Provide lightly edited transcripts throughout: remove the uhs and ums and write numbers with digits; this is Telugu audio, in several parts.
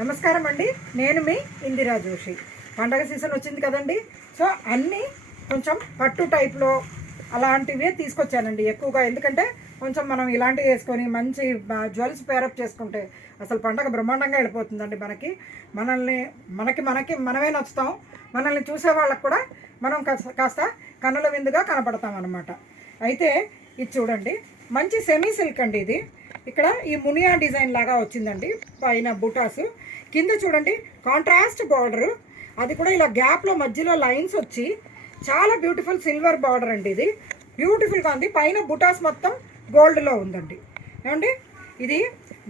నమస్కారం అండి, నేను మీ ఇందిరా జోషి. పండగ సీజన్ వచ్చింది కదండి. సో అన్నీ కొంచెం పట్టు టైప్లో అలాంటివే తీసుకొచ్చానండి ఎక్కువగా. ఎందుకంటే కొంచెం మనం ఇలాంటివి వేసుకొని మంచి జ్యువెల్స్ పేరప్ చేసుకుంటే అసలు పండగ బ్రహ్మాండంగా వెళ్ళిపోతుందండి. మనమే నచ్చుతాం. మనల్ని చూసే వాళ్ళకు కూడా మనం కాస్త కన్నుల విందుగా కనపడతాం అన్నమాట. అయితే ఇది చూడండి, మంచి సెమీ సిల్క్ అండి. ఇది ఇక్కడ ఈ మునియా డిజైన్ లాగా వచ్చిందండి. పైన బుటాస్, కింద చూడండి కాంట్రాస్ట్ బార్డరు, అది కూడా ఇలా గ్యాప్లో మధ్యలో లైన్స్ వచ్చి చాలా బ్యూటిఫుల్ సిల్వర్ బార్డర్ అండి. ఇది బ్యూటిఫుల్గా ఉంది. పైన బుటాస్ మొత్తం గోల్డ్లో ఉందండి. ఏమండి, ఇది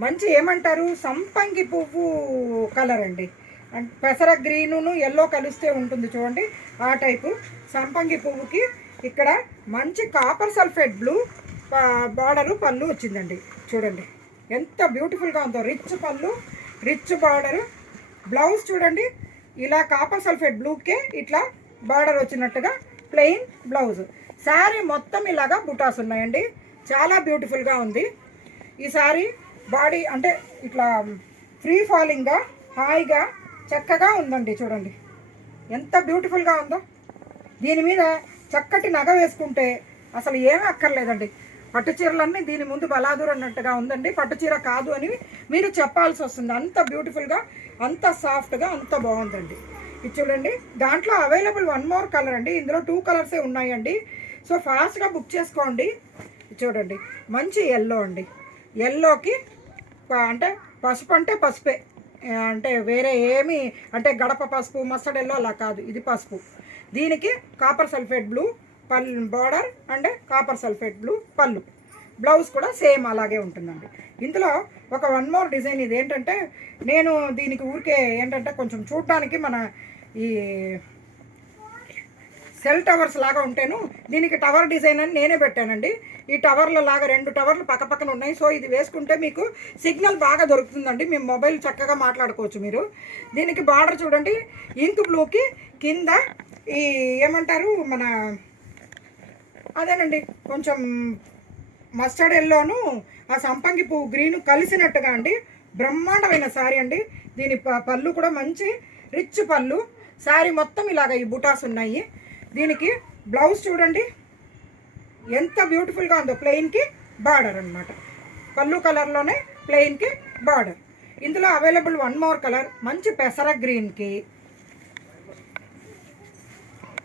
మంచి ఏమంటారు, సంపంగి పువ్వు కలర్ అండి. పెసర గ్రీను ఎల్లో కలిస్తే ఉంటుంది చూడండి, ఆ టైపు సంపంగి పువ్వుకి ఇక్కడ మంచి కాపర్ సల్ఫేట్ బ్లూ బార్డరు పళ్ళు వచ్చిందండి. చూడండి ఎంత బ్యూటిఫుల్గా ఉందో. రిచ్ పళ్ళు, రిచ్ బార్డరు. బ్లౌజ్ చూడండి, ఇలా కాపర్ సల్ఫేట్ బ్లూకే ఇట్లా బార్డర్ వచ్చినట్టుగా ప్లెయిన్ బ్లౌజ్. శారీ మొత్తం ఇలాగా బుటాస్ ఉన్నాయండి. చాలా బ్యూటిఫుల్గా ఉంది ఈ శారీ. బాడీ అంటే ఇట్లా ఫ్రీ ఫాలింగ్గా హాయిగా చక్కగా ఉందండి. చూడండి ఎంత బ్యూటిఫుల్గా ఉందో. దీని మీద చక్కటి నగ వేసుకుంటే అసలు ఏమీ అక్కర్లేదండి. పట్టు చీరలన్నీ దీని ముందు బలాదూర్ అన్నట్టుగా ఉందండి. పట్టు చీర కాదు అని మీరు చెప్పాల్సి వస్తుంది. అంత బ్యూటిఫుల్గా, అంత సాఫ్ట్గా, అంత బాగుందండి. ఇది చూడండి, దాంట్లో అవైలబుల్ వన్ మోర్ కలర్ అండి. ఇందులో 2 కలర్సే ఉన్నాయండి. సో ఫాస్ట్గా బుక్ చేసుకోండి. చూడండి మంచి ఎల్లో అండి. ఎల్లోకి అంటే పసుపు అంటే పసుపే, అంటే వేరే ఏమి అంటే గడప పసుపు, మస్టర్డ్ ఎల్లో అలా కాదు. ఇది పసుపు. దీనికి copper sulphate blue border and copper sulphate blue పళ్ళు. బ్లౌజ్ కూడా సేమ్ అలాగే ఉంటుందండి. ఇందులో ఒక వన్ మోర్ డిజైన్. ఇది ఏంటంటే నేను దీనికి ఊరికే ఏంటంటే కొంచెం చూడడానికి మన ఈ సెల్ టవర్స్ లాగా ఉంటేను దీనికి టవర్ డిజైన్ అని నేనే పెట్టానండి. ఈ టవర్ల లాగా 2 టవర్లు పక్కపక్కన ఉన్నాయి. సో ఇది వేసుకుంటే మీకు సిగ్నల్ బాగా దొరుకుతుందండి. మీ మొబైల్ చక్కగా మాట్లాడుకోవచ్చు మీరు. దీనికి బార్డర్ చూడండి, ఇంక్ బ్లూకి కింద ఈ ఏమంటారు మన అదేనండి కొంచెం మస్టర్డ్ ఎల్లోను ఆ సంపంగి పువ్వు గ్రీను కలిసినట్టుగా అండి. బ్రహ్మాండమైన శారీ అండి. దీని పళ్ళు కూడా మంచి రిచ్ పళ్ళు. శారీ మొత్తం ఇలాగ ఈ బుటాస్ ఉన్నాయి. దీనికి బ్లౌజ్ చూడండి ఎంత బ్యూటిఫుల్గా ఉందో. ప్లెయిన్కి బార్డర్ అనమాట. పళ్ళు కలర్లోనే ప్లెయిన్కి బార్డర్. ఇందులో అవైలబుల్ వన్ మోర్ కలర్ మంచి పెసర గ్రీన్కి.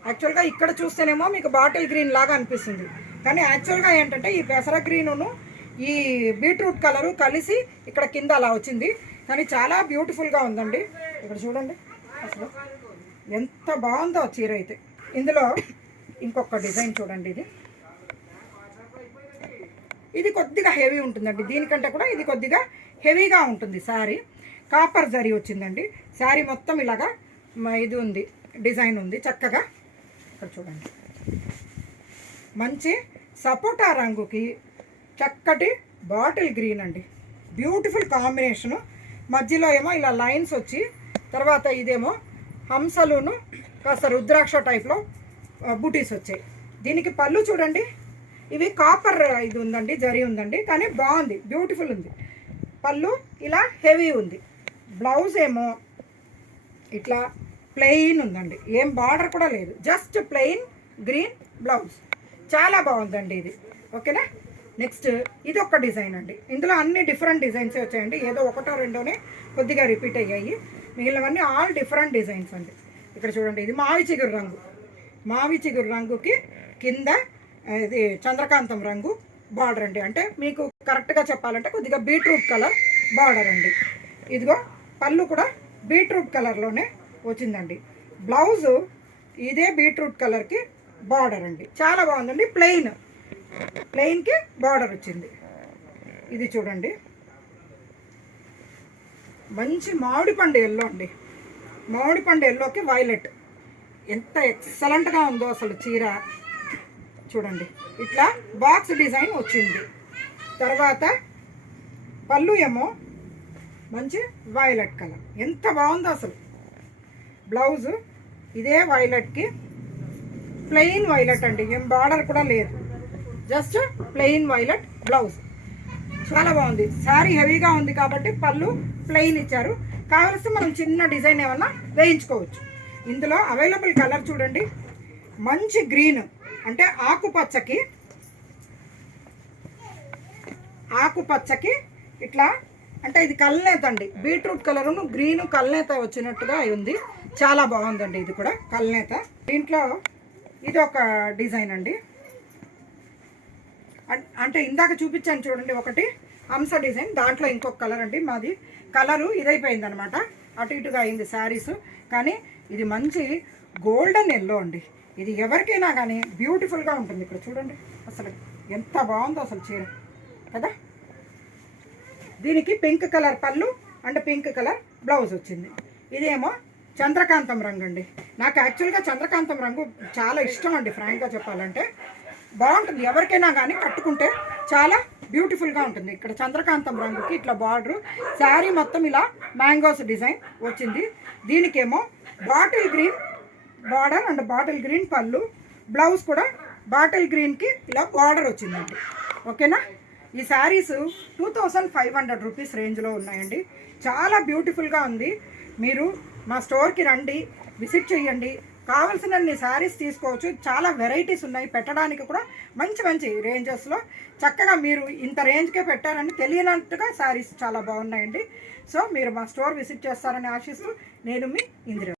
యాక్చువల్గా ఇక్కడ చూస్తేనేమో మీకు బాటిల్ గ్రీన్ లాగా అనిపిస్తుంది, కానీ యాక్చువల్గా ఏంటంటే ఈ పెసర గ్రీనును ఈ బీట్రూట్ కలరు కలిసి ఇక్కడ కింద అలా వచ్చింది. కానీ చాలా బ్యూటిఫుల్గా ఉందండి. ఇక్కడ చూడండి అసలు ఎంత బాగుందో చీర అయితే. ఇందులో ఇంకొక డిజైన్ చూడండి. ఇది కొద్దిగా హెవీ ఉంటుందండి. దీనికంటే కూడా ఇది కొద్దిగా హెవీగా ఉంటుంది శారీ. కాపర్ జరీ వచ్చిందండి. శారీ మొత్తం ఇలాగా ఇది ఉంది, డిజైన్ ఉంది చక్కగా. ఇక్కడ చూడండి మంచి సపోటా రంగుకి చక్కటి బాటిల్ గ్రీన్ అండి. Beautiful combination. మధ్యలో ఏమో ఇలా లైన్స్ వచ్చి, తర్వాత ఇదేమో హంసలును కాస్త రుద్రాక్ష టైప్లో బూటీస్ వచ్చాయి. దీనికి పళ్ళు చూడండి, ఇవి కాపర్ ఇది ఉందండి, జరీ ఉందండి, కానీ బాగుంది, బ్యూటిఫుల్ ఉంది. పళ్ళు ఇలా హెవీ ఉంది. బ్లౌజ్ ఏమో ఇట్లా ప్లెయిన్ ఉందండి, ఏం బార్డర్ కూడా లేదు, జస్ట్ ప్లెయిన్ గ్రీన్ బ్లౌజ్. చాలా బాగుందండి ఇది. ఓకేనా. నెక్స్ట్ ఇది ఒక డిజైన్ అండి. ఇందులో అన్ని డిఫరెంట్ డిజైన్సే వచ్చాయండి. ఏదో ఒకటో రెండోనే కొద్దిగా రిపీట్ అయ్యాయి, మిగిలినవన్నీ ఆల్ డిఫరెంట్ డిజైన్స్ అండి. ఇక్కడ చూడండి, ఇది మావి చిగురు రంగు. మావి చిగురు రంగుకి కింద ఇది చంద్రకాంతం రంగు బార్డర్ అండి. అంటే మీకు కరెక్ట్గా చెప్పాలంటే కొద్దిగా బీట్రూట్ కలర్ బార్డర్ అండి. ఇదిగో పళ్ళు కూడా బీట్రూట్ కలర్లోనే వచ్చిందండి. బ్లౌజు ఇదే బీట్రూట్ కలర్కి బార్డర్ అండి. చాలా బాగుందండి. ప్లెయిన్కి బార్డర్ వచ్చింది. ఇది చూడండి మంచి మామిడి పండు ఎల్లో అండి. మామిడి పండు ఎల్లోకి వైలెట్. ఎంత ఎక్సలెంట్గా ఉందో అసలు చీర. చూడండి ఇట్లా బాక్స్ డిజైన్ వచ్చింది. తర్వాత పళ్ళు ఏమో మంచి వైలెట్ కలర్. ఎంత బాగుందో అసలు. బ్లౌజు ఇదే వైలెట్కి ప్లెయిన్ వైలెట్ అండి, ఏం బార్డర్ కూడా లేదు, జస్ట్ ప్లెయిన్ వైలెట్ బ్లౌజ్. చాలా బాగుంది. శారీ హెవీగా ఉంది కాబట్టి పళ్ళు ప్లెయిన్ ఇచ్చారు. కావలిస్తే మనం చిన్న డిజైన్ ఏమన్నా వేయించుకోవచ్చు. ఇందులో అవైలబుల్ కలర్ చూడండి, మంచి గ్రీన్ అంటే ఆకుపచ్చకి ఇట్లా అంటే ఇది కల్నేత అండి, బీట్రూట్ కలరును గ్రీను కల్నేత వచ్చినట్టుగా ఉంది. చాలా బాగుందండి. ఇది కూడా కల్నేత. దీంట్లో ఇది ఒక డిజైన్ అండి, అంటే ఇందాక చూపించాను చూడండి ఒకటి హంస డిజైన్, దాంట్లో ఇంకొక కలర్ అండి. మాది కలరు ఇదైపోయింది అనమాట, అటు ఇటుగా అయింది శారీస్. కానీ ఇది మంచి గోల్డెన్ ఎల్లో అండి. ఇది ఎవరికైనా కానీ బ్యూటిఫుల్గా ఉంటుంది. ఇక్కడ చూడండి అసలు ఎంత బాగుందో అసలు చీర కదా. దీనికి పింక్ కలర్ పళ్ళు అండ్ పింక్ కలర్ బ్లౌజ్ వచ్చింది. ఇదేమో చంద్రకాంతం రంగు అండి. నాకు యాక్చువల్గా చంద్రకాంతం రంగు చాలా ఇష్టం అండి, ఫ్రాంక్గా చెప్పాలంటే. బాగుంటుంది, ఎవరికైనా కానీ కట్టుకుంటే చాలా బ్యూటిఫుల్గా ఉంటుంది. ఇక్కడ చంద్రకాంతం రంగుకి ఇట్లా బార్డరు, శారీ మొత్తం ఇలా మ్యాంగోస్ డిజైన్ వచ్చింది. దీనికేమో bottle green border and bottle green పళ్ళు, బ్లౌజ్ కూడా బాటిల్ గ్రీన్కి ఇలా బార్డర్ వచ్చిందండి. ఓకేనా. ఈ శారీస్ 2500 రూపీస్ రేంజ్లో ఉన్నాయండి. చాలా బ్యూటిఫుల్గా ఉంది. మీరు మా స్టోర్కి రండి, విజిట్ చేయండి. కావాల్సినన్ని శారీస్ తీసుకోవచ్చు. చాలా వెరైటీస్ ఉన్నాయి, పెట్టడానికి కూడా మంచి మంచి రేంజెస్లో. చక్కగా మీరు ఇంత రేంజ్కే పెట్టారని తెలియనట్టుగా శారీస్ చాలా బాగున్నాయండి. సో మీరు మా స్టోర్ విజిట్ చేస్తారని ఆశిస్తూ నేను మీ ఇందిర.